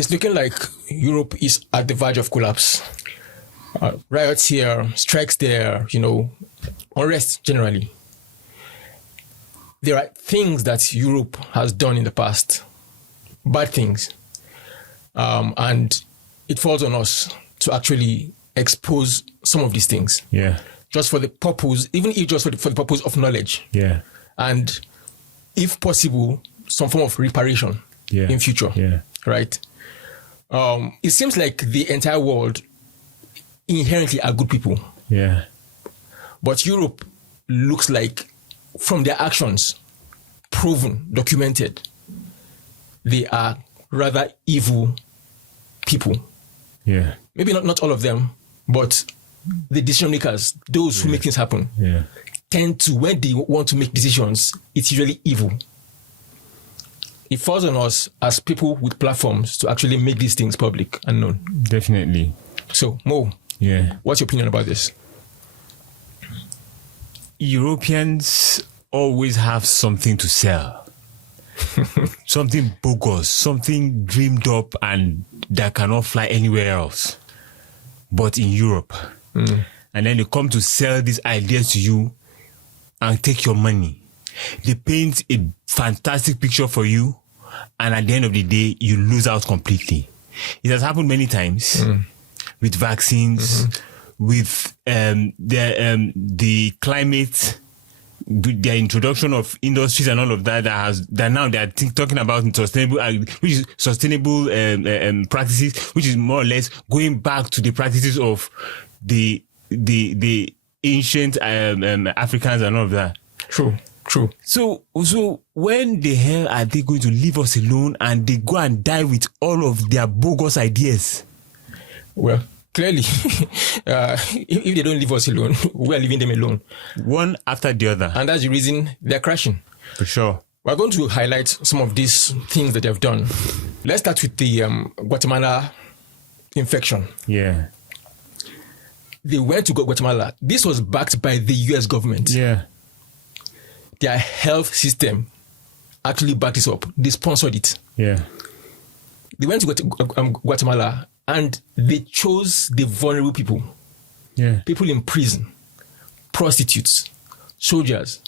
it's looking like Europe is at the verge of collapse. Riots here, strikes there, unrest generally. There are things that Europe has done in the past, bad things. And it falls on us to actually expose some of these things. Yeah. Just for the purpose, even if just for the purpose of knowledge. Yeah. And if possible, some form of reparation in future. Yeah. Right? It seems like the entire world inherently are good people. Yeah. But Europe looks like, from their actions, proven, documented, they are rather evil people. Yeah. Maybe not all of them, but the decision makers, those who make things happen, tend to, when they want to make decisions, it's usually evil. It falls on us as people with platforms to actually make these things public and known. Definitely. So, Mo, what's your opinion about this? Europeans always have something to sell. Something bogus, something dreamed up and that cannot fly anywhere else but in Europe. And then they come to sell these ideas to you and take your money. They paint a fantastic picture for you, and at the end of the day, you lose out completely. It has happened many times with vaccines, with the climate, the introduction of industries and all of that. That now they are talking about sustainable practices, which is more or less going back to the practices of the ancient Africans and all of that. True. So when the hell are they going to leave us alone and they go and die with all of their bogus ideas? Well, clearly, if they don't leave us alone, we are leaving them alone. One after the other. And that's the reason they're crashing. For sure. We're going to highlight some of these things that they've done. Let's start with the Guatemala infection. Yeah. They went to Guatemala. This was backed by the US government. Yeah. Their health system actually backed this up. They sponsored it. Yeah. They went to Guatemala and they chose the vulnerable people. Yeah. People in prison, prostitutes, soldiers,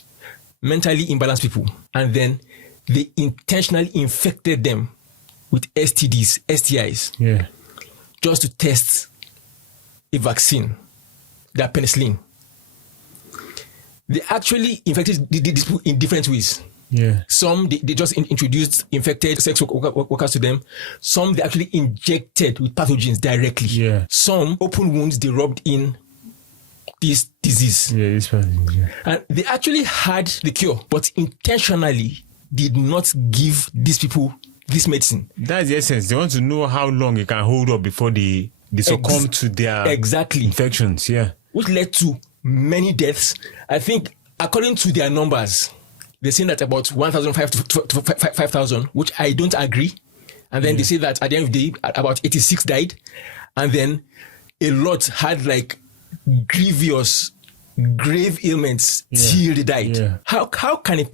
mentally imbalanced people. And then they intentionally infected them with STDs, STIs. Yeah. Just to test a vaccine, that penicillin. They actually infected these people in different ways. Yeah. Some, they just introduced infected sex workers to them. Some, they actually injected with pathogens directly. Yeah. Some, open wounds, they rubbed in this disease. Yeah, this pathogen, yeah. And they actually had the cure, but intentionally did not give these people this medicine. That's the essence. They want to know how long it can hold up before they succumb to their infections. Yeah. Which led to many deaths. I think, according to their numbers, they're saying that about 1,500 to 5,000, which I don't agree. And then they say that at the end of the day, about 86 died. And then a lot had like grave ailments till they died. Yeah. How can a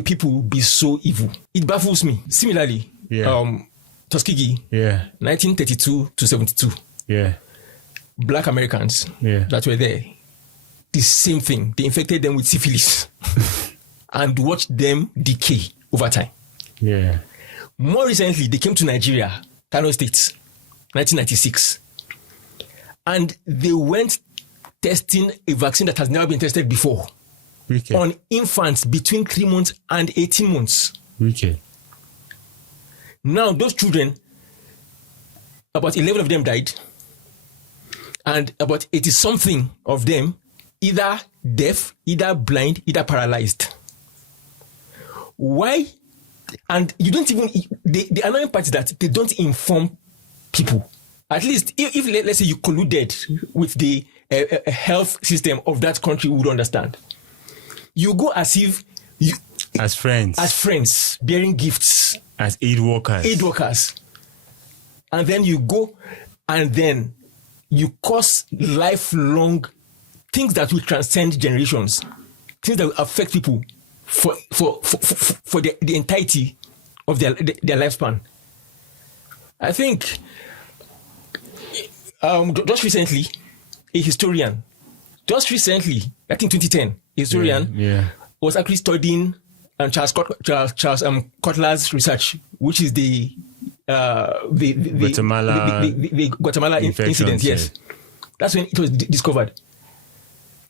people be so evil? It baffles me. Similarly, Tuskegee, 1932 to 72. Yeah. Black Americans that were there, the same thing. They infected them with syphilis and watched them decay over time. Yeah. More recently, they came to Nigeria, Kano State, 1996. And they went testing a vaccine that has never been tested before on infants between 3 months and 18 months. Now, those children, about 11 of them died. And about 80-something of them either deaf, either blind, either paralyzed. Why? And you don't even, the annoying part is that they don't inform people. At least if let's say you colluded with the health system of that country, we would understand. You go as if you... As friends, bearing gifts. As aid workers. And then you go and then you cause lifelong things that will transcend generations, things that will affect people for the entirety of their lifespan. I think just recently, a historian, I think 2010, a historian was actually studying Charles Cutler's research, which is the Guatemala incident. Yes, that's when it was discovered.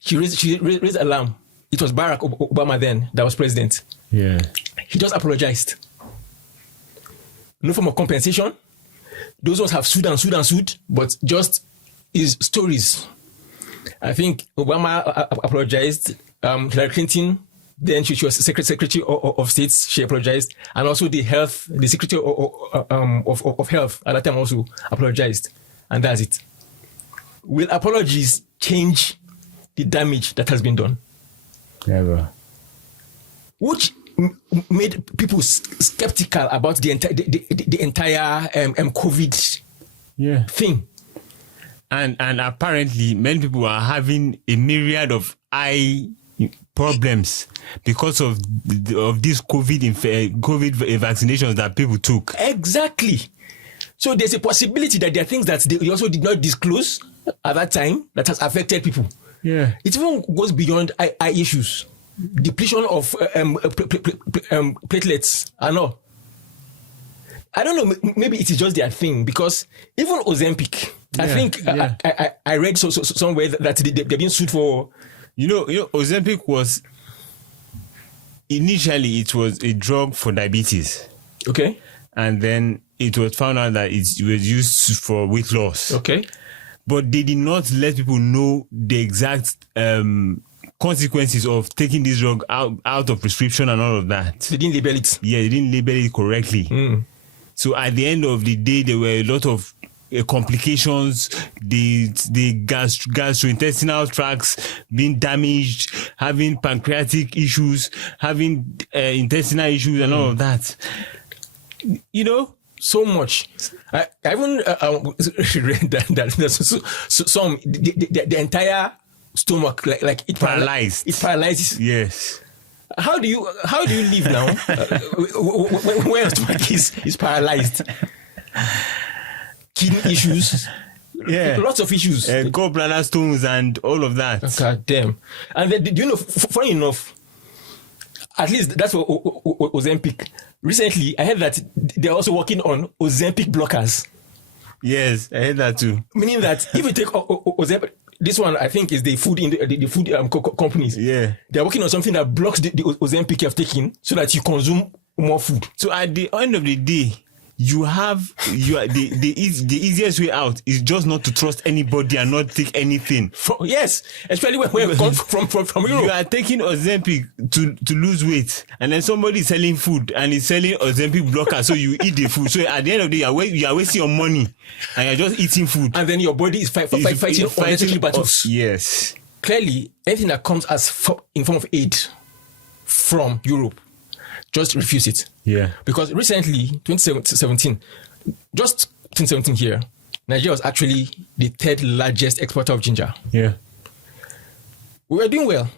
She raised alarm. It was Barack Obama then that was president. Yeah, he just apologized. No form of compensation. Those ones have sued, but just his stories. I think Obama apologized. Hillary Clinton, then she was Secretary of State. She apologized, and also the Secretary of Health at that time also apologized, and that's it. Will apologies change the damage that has been done? Never. Which made people skeptical about the entire COVID thing. And apparently, many people are having a myriad of eye problems because of these COVID vaccinations that people took. Exactly. So there's a possibility that there are things that they also did not disclose at that time that has affected people. Yeah. It even goes beyond eye issues. Depletion of platelets and all. I don't know, maybe it is just their thing, because even Ozempic, I think I read somewhere that they're being sued for. You know, Ozempic was initially it was a drug for diabetes. Okay. And then it was found out that it was used for weight loss. Okay. But they did not let people know the exact consequences of taking this drug out of prescription and all of that. They didn't label it. Yeah, they didn't label it correctly. So at the end of the day, there were a lot of complications, the gastrointestinal tracts being damaged, having pancreatic issues, having intestinal issues and all of that. You know? So much. I even read that the entire stomach, like it paralyzed. It paralyzes. Yes. How do you live now when your stomach is paralyzed? Kidney issues. Yeah. Lots of issues. Gallbladder stones and all of that. God damn. And then, do you know, funny enough, at least that's what Ozempic. Recently, I heard that they're also working on Ozempic blockers. Yes, I heard that too. Meaning that if you take Ozempic, this one I think is the food companies. Yeah, they're working on something that blocks the Ozempic you have taken, so that you consume more food. So at the end of the day, the easiest way out is just not to trust anybody and not take anything. Yes, especially when we come from Europe. You are taking Ozempic to lose weight, and then somebody is selling food and is selling Ozempic blocker, so you eat the food. So at the end of the day, you are wasting your money and you're just eating food. And then your body is fighting unnecessary battles. Yes. Clearly, anything that comes in form of aid from Europe, just refuse it. Yeah. Because recently, 2017, just 2017 here, Nigeria was actually the third largest exporter of ginger. Yeah. We were doing well.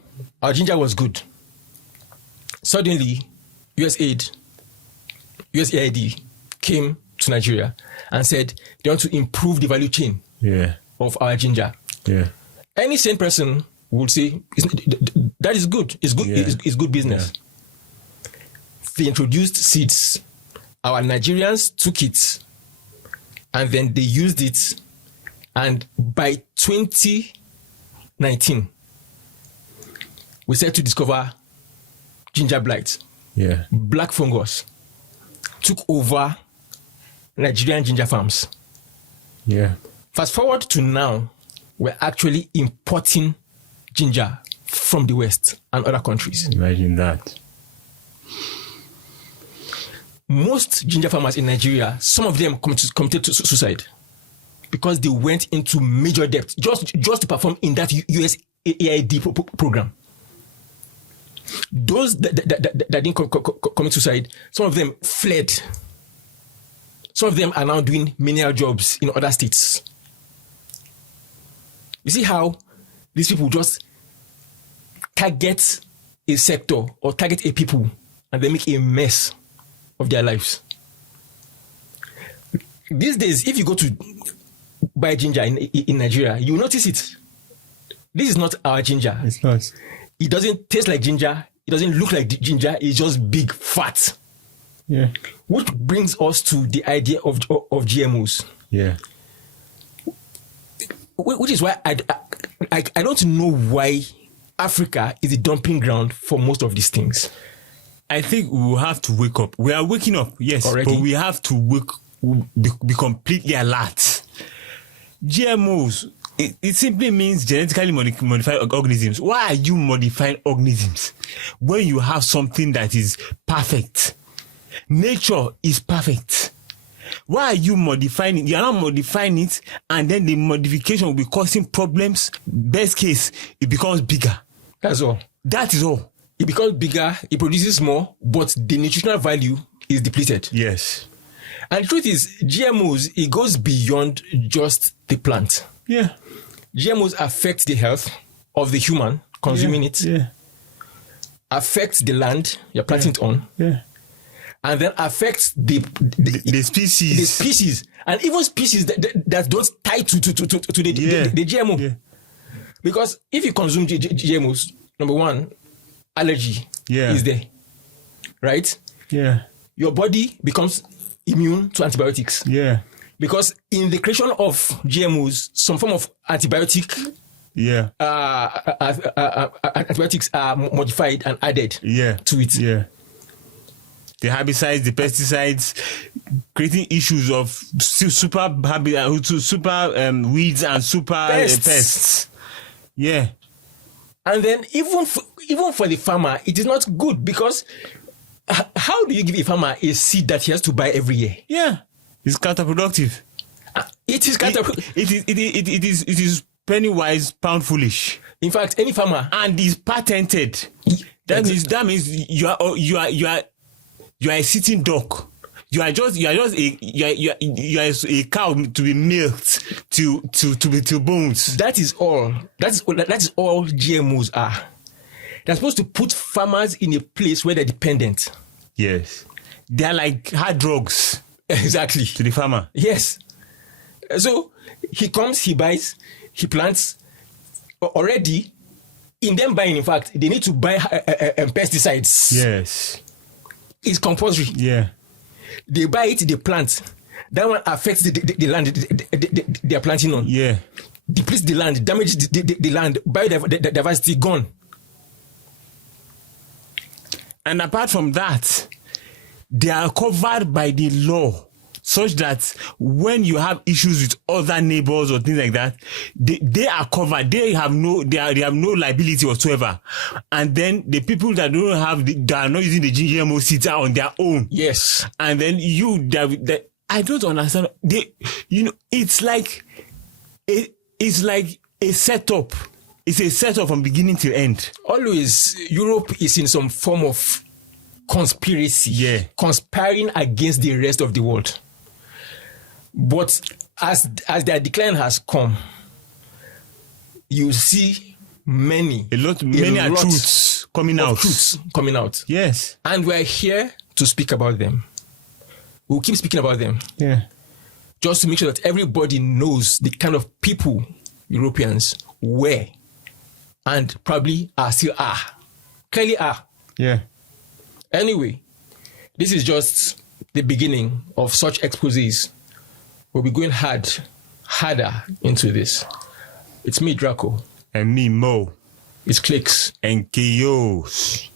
Our ginger was good. Suddenly, USAID came to Nigeria and said they want to improve the value chain of our ginger. Yeah. Any sane person would say that is good. It's good. It's good business. Yeah. They introduced seeds. Our Nigerians took it and then they used it. And by 2019, we started to discover ginger blight. Yeah. Black fungus took over Nigerian ginger farms. Yeah. Fast forward to now, we're actually importing ginger from the West and other countries. Imagine that. Most ginger farmers in Nigeria, some of them committed to suicide because they went into major debt just to perform in that USAID program. Those that didn't commit suicide, some of them fled. Some of them are now doing menial jobs in other states. You see how these people just target a sector or target a people and they make a mess of their lives. these days, if you go to buy ginger in Nigeria, you will notice it. This is not our ginger. It's not. It doesn't taste like ginger. It doesn't look like ginger. It's just big fat. Yeah. Which brings us to the idea of GMOs. Yeah. Which is why I don't know why Africa is a dumping ground for most of these things. I think we will have to wake up. We are waking up, yes, already, but we have to be completely alert. GMOs, it simply means genetically modified organisms. Why are you modifying organisms when you have something that is perfect? Nature is perfect. Why are you modifying it? You are not modifying it, and then the modification will be causing problems. Best case, it becomes bigger. That's all. That is all. It becomes bigger, it produces more, but the nutritional value is depleted. Yes. And the truth is, GMOs, it goes beyond just the plant. Yeah. GMOs affect the health of the human consuming it. Yeah. Affects the land you're planting it on. Yeah. And then affects the species. The species. And even species that don't tie to the GMO. Yeah. Because if you consume GMOs, number one, allergy is there. Right? Yeah. Your body becomes immune to antibiotics. Yeah. Because in the creation of GMOs, some form of antibiotic antibiotics are modified and added to it. Yeah. The herbicides, the pesticides, creating issues of super weeds and super pests. Yeah. And then even for the farmer, it is not good, because how do you give a farmer a seed that he has to buy every year? Yeah. It's counterproductive. It is counterproductive. It is penny wise, pound foolish. In fact, any farmer, and is patented. That means you are a sitting duck. You are a cow to be milked to bones. That is all GMOs are. They're supposed to put farmers in a place where they're dependent. Yes. They are like hard drugs. Exactly. To the farmer. Yes. So he comes, he buys, he plants. Already, in them buying, in fact, they need to buy pesticides. Yes. It's compulsory. Yeah. They buy it, they plant. That one affects the land they are planting on. Yeah. Depletes the land, damages the land, biodiversity gone. And apart from that, they are covered by the law, such that when you have issues with other neighbors or things like that, they are covered. They have no liability whatsoever. And then the people that that are not using the GMO seeds are on their own. Yes. And then I don't understand. It's like a setup. It's a setup from beginning to end. Always, Europe is in some form of conspiracy, conspiring against the rest of the world. But as their decline has come, you see many truths coming out. Yes. And we're here to speak about them. We'll keep speaking about them. Yeah. Just to make sure that everybody knows the kind of people Europeans were and probably clearly are. Yeah. Anyway, this is just the beginning of such exposés. We'll be going harder into this. It's me, Draco. And me, Mo. It's Clicks. And Chaos.